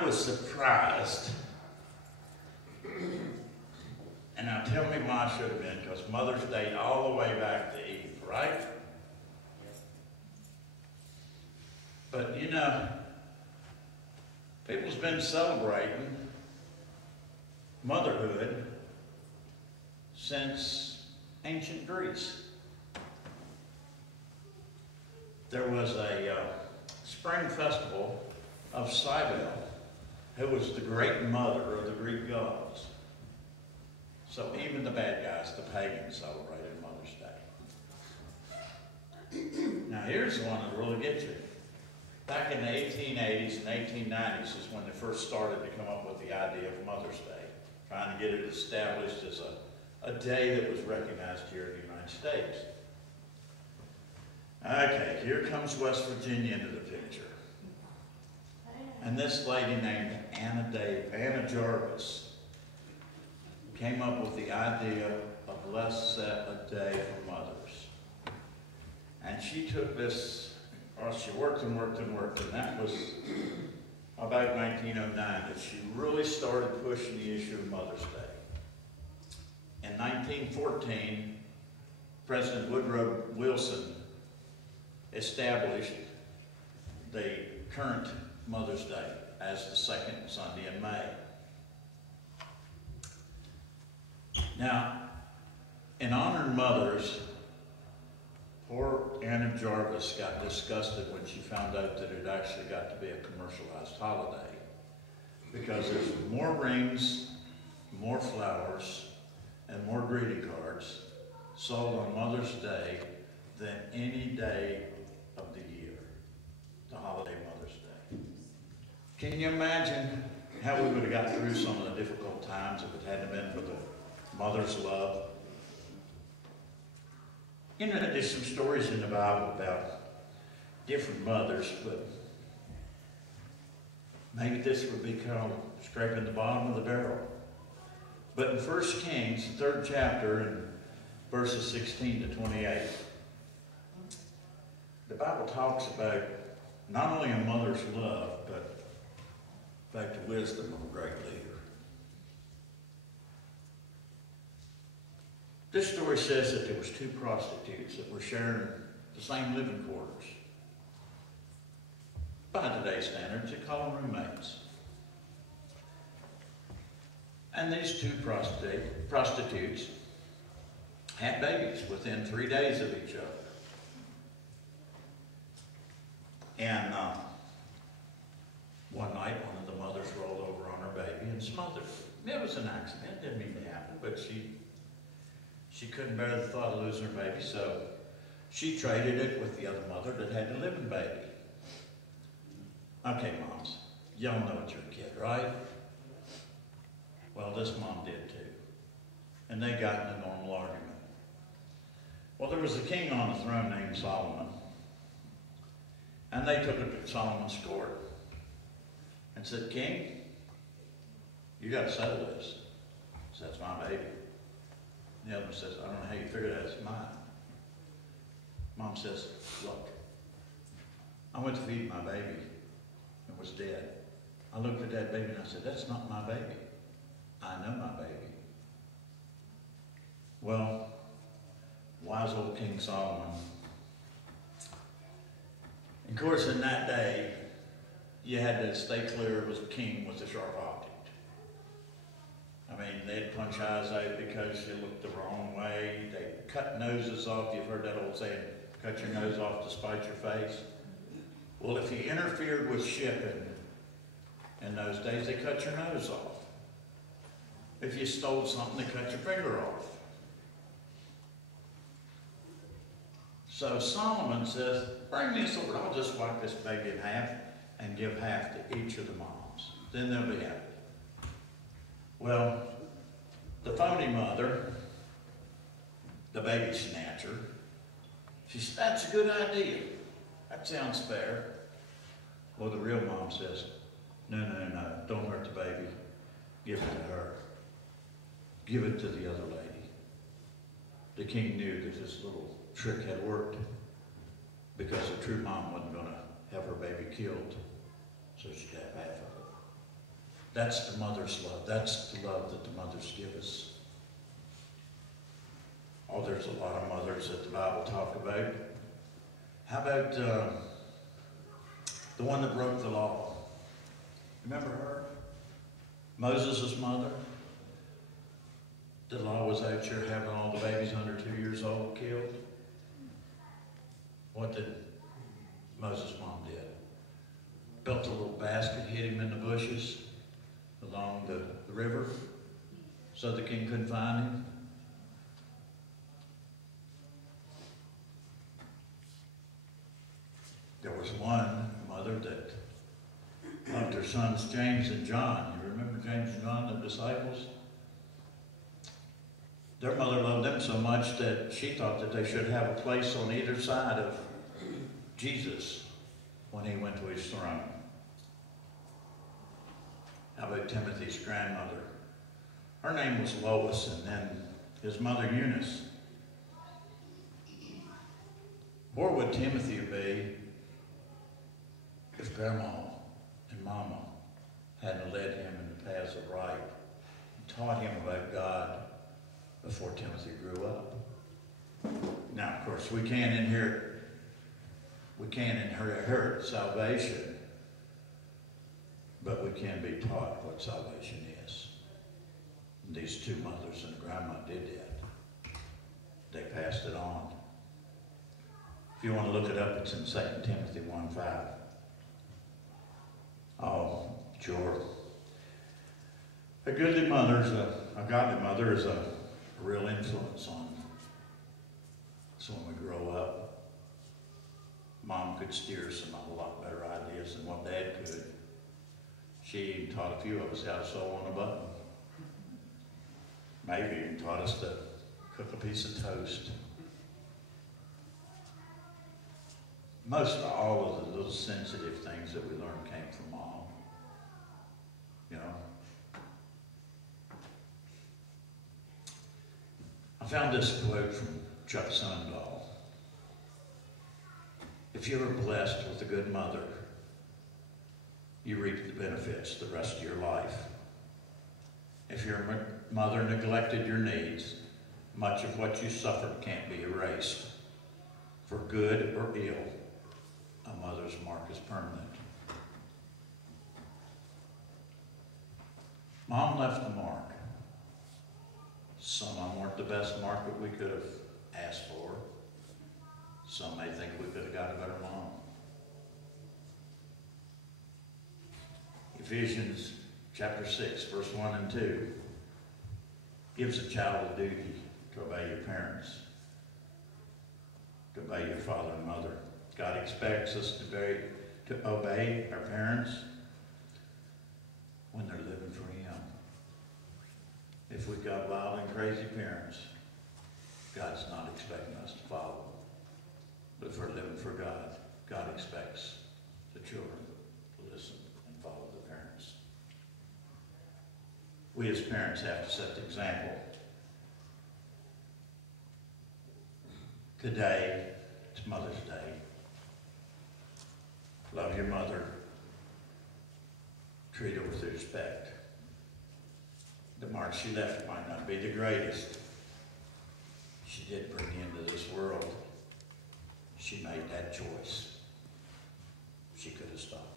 I was surprised, and now tell me why I should have been, because Mother's Day all the way back to Eve, right? But you know, people's been celebrating motherhood since ancient Greece. There was a spring festival of Cybele, who was the great mother of the Greek gods. So even the bad guys, the pagans, celebrated Mother's Day. Now here's the one that really gets you. Back in the 1880s and 1890s is when they first started to come up with the idea of Mother's Day, trying to get it established as a day that was recognized here in the United States. Okay, here comes West Virginia into the picture. And this lady named Anna Jarvis came up with the idea of let's set a day for mothers. And she took this, or she worked and worked and worked, and that was about 1909 that she really started pushing the issue of Mother's Day. In 1914, President Woodrow Wilson established the current Mother's Day as the second Sunday in May. Now, in honoring mothers, poor Anna Jarvis got disgusted when she found out that it actually got to be a commercialized holiday, because there's more rings, more flowers, and more greeting cards sold on Mother's Day than any day of the year, the holiday Mother's Day. Can you imagine how we would have got through some of the difficult times if it hadn't been for the mother's love? You know, there's some stories in the Bible about different mothers, but maybe this would be called scraping the bottom of the barrel. But in 1 Kings, the 3rd chapter, in verses 16 to 28, the Bible talks about not only a mother's love, but about the wisdom of a great leader. This story says that there was 2 prostitutes that were sharing the same living quarters. By today's standards, they call them roommates. And these 2 prostitutes had babies within 3 days of each other. And one night, one of the mothers rolled over on her baby and smothered it. It was an accident, it didn't mean to happen, but she couldn't bear the thought of losing her baby, so she traded it with the other mother that had the living baby. Okay, moms, y'all know it's your kid, right? Well, this mom did too. And they got in a normal argument. Well, there was a king on the throne named Solomon. And they took it to Solomon's court and said, King, you got to settle this. He says, that's my baby. The other one says, I don't know how you figured that, it's mine. Mom says, look, I went to feed my baby. It was dead. I looked at that baby and I said, that's not my baby. I know my baby. Well, wise old King Solomon. Of course, in that day, you had to stay clear of a king with a sharp object. I mean, they'd punch eyes out because you looked the wrong way. They'd cut noses off. You've heard that old saying, cut your nose off to spite your face. Well, if you interfered with shipping in those days, they cut your nose off. If you stole something, they cut your finger off. So Solomon says, bring me a sword. I'll just wipe this baby in half and give half to each of the moms. Then they'll be happy. Well, the phony mother, the baby snatcher, she says, that's a good idea. That sounds fair. Well, the real mom says, no, don't hurt the baby. Give it to her. Give it to the other lady. The king knew that this little trick had worked because a true mom wasn't going to have her baby killed, so she'd have half of it. That's the mother's love. That's the love that the mothers give us. Oh, there's a lot of mothers that the Bible talks about. How about the one that broke the law? Remember her? Moses' mother? The law was out here having all the babies under 2 years old killed. What did Moses' mom did? Built a little basket, hid him in the bushes along the river so the king couldn't find him. There was one mother that loved her sons James and John. You remember James and John, the disciples? Their mother loved them so much that she thought that they should have a place on either side of Jesus when he went to his throne. How about Timothy's grandmother? Her name was Lois, and then his mother Eunice. Where would Timothy be if Grandma and Mama hadn't led him in the paths of right and taught him about God before Timothy grew up? Now, of course, we can't inherit salvation, but we can be taught what salvation is. And these two mothers and grandma did that. They passed it on. If you want to look it up, it's in 2 Timothy 1:5. Oh, sure. A goodly mother, a godly mother is a real influence on us when we grow up. Mom could steer us in a whole lot better ideas than what Dad could. She even taught a few of us how to sew on a button. Maybe even taught us to cook a piece of toast. Most of all of the little sensitive things that we learned came from Mom. You know? I found this quote from Chuck Swindoll. If you are blessed with a good mother, you reap the benefits the rest of your life. If your mother neglected your needs, much of what you suffered can't be erased. For good or ill, a mother's mark is permanent. Mom left the mark. Some of them weren't the best mark that we could have asked for. Some may think we could have got a better mom. Ephesians chapter 6, verse 1 and 2 gives a child a duty to obey your parents, to obey your father and mother. God expects us to obey our parents when they're living for Him. If we've got wild and crazy parents, God's not expecting us to follow. But if we're living for God, God expects the children to listen and follow the parents. We as parents have to set the example. Today, it's Mother's Day. Love your mother. Treat her with respect. The mark she left might not be the greatest. She did bring you into this world. She made that choice. She could have stopped.